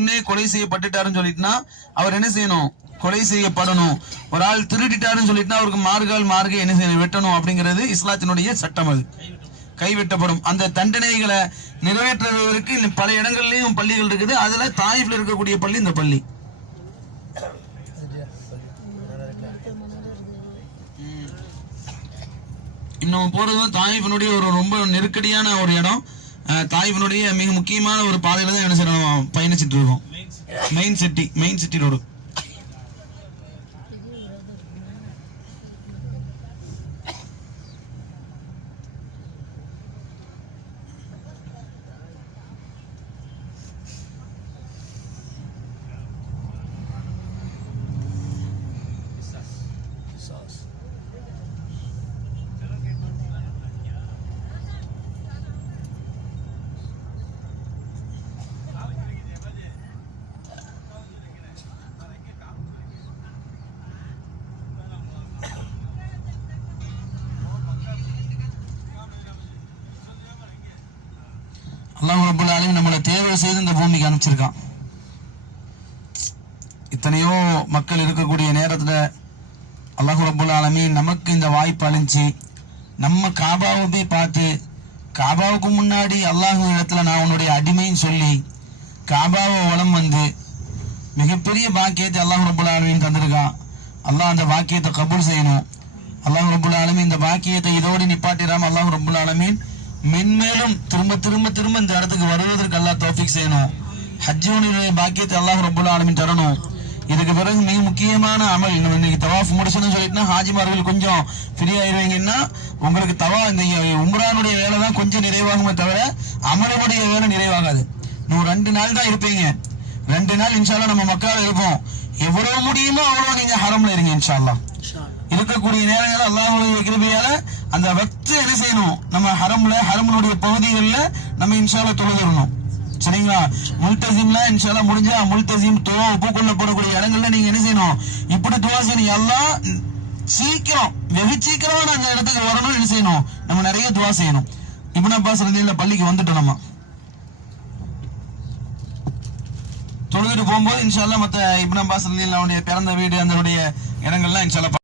முன்னே கொலை செய்யப்பட்டுட்டாருன்னு சொல்லிட்டுனா அவர் என்ன செய்யணும்? கொலை செய்யப்படணும். ஒரு ஆள் திருடிட்டாருன்னு சொல்லிட்டுனா அவருக்கு மார்கை என்ன செய்யணும்? வெட்டணும். அப்படிங்கிறது இஸ்லாத்தினுடைய சட்டம். அது கைவிட்டப்படும். அந்த தண்டனைகளை நிறைவேற்றுவதற்கு பல இடங்கள்லயும் பள்ளிகள் இருக்குது. அதுல தாயிஃப்ல இருக்கக்கூடிய பள்ளி இந்த பள்ளி. இன்னும் போறதும் தாயிஃபினுடைய ஒரு ரொம்ப நெருக்கடியான ஒரு இடம். தாயிஃபினுடைய மிக முக்கியமான ஒரு பாதையில தான் என்ன செய்யணும்? பயணிச்சுட்டு இருக்கோம். Main city road. அல்லாஹ் ரப்பல் ஆலமீன் நம்மளை தேர்வு செய்து இந்த பூமிக்கு அனுப்பிச்சிருக்கான். இத்தனையோ மக்கள் இருக்கக்கூடிய நேரத்துல அல்லாஹ் ரப்பல் ஆலமீன் நமக்கு இந்த வாய்ப்பு அளிச்சு நம்ம காபாவை போய் பார்த்து காபாவுக்கு முன்னாடி அல்லாஹ் இடத்துல நான் உன்னுடைய அடிமைன்னு சொல்லி காபாவை வலம் வந்து மிகப்பெரிய பாக்கியத்தை அல்லாஹ் ரப்பல் ஆலமீன் தந்திருக்கான். அல்லாஹ் அந்த பாக்கியத்தை கபூல் செய்யணும். அல்லாஹ் ரப்பல் ஆலமீன் இந்த பாக்கியத்தை இதோடு நிப்பாட்டிடாம அல்லாஹ் ரப்பல் ஆலமீன் மென்மேலும் திரும்ப திரும்ப திரும்ப இந்த இடத்துக்கு வருவதற்கு அல்லாஹ் தௌஃபீக் செய்யணும். ஹஜ்ஜுடைய பாக்கியத்தை அல்லாஹ் ரப்பல் ஆலமீன் தரணும். இதுக்கு பிறகு மிக முக்கியமான அமல், நம்ம இன்னைக்கு தவாஃப் முடிச்சுன்னு சொல்லிட்டுனா ஹாஜிமார்கள் கொஞ்சம் ஃப்ரீ ஆயிருவீங்கன்னா உங்களுக்கு இந்த உம்ரானுடைய வேலை தான் கொஞ்சம் நிறைவாகுமே தவிர அமலுடைய வேலை நிறைவாகாது. இன்னும் 2 நாள் தான் இருப்பீங்க. 2 நாள் இன்ஷா அல்லாஹ் நம்ம மக்கால இருப்போம். எவ்வளவு முடியுமோ அவ்வளவு நீங்க ஹரம்ல இருங்க இன்ஷா அல்லாஹ். இருக்கக்கூடிய நேரங்கள் அல்லாஹ்வுடைய கிருபையால அந்த வக்து என்ன செய்யணும்? நம்ம ஹரம்னுடைய பகுதிகளில் நம்ம இன்ஷா அல்லாஹ் தொழுகிறணும். சரிங்களா? முல்தசிம்ல இன்ஷா அல்லாஹ் முடிஞ்சா முல்தசிம் ஒப்புக்கொள்ள போடக்கூடிய இடங்கள்ல நீங்க என்ன செய்யணும்? இப்படி துவா செய்யணும். அல்லாஹ் சீக்கிரம் வெகு சீக்கிரமா நாங்க இடத்துக்கு வரணும். என்ன செய்யணும்? நம்ம நிறைய துவா செய்யணும். இப்னு அப்பாஸ் ரலியல்லாஹு பள்ளிக்கு வந்துட்டோம். நம்ம தொழுகிட்டு போகும்போது இன்ஷா அல்லாஹ் மத்த இப்னு அப்பாஸ் ரலியல்லாஹு பிறந்த வீடு அந்த இடங்கள்லாம் இன்ஷா அல்லாஹ்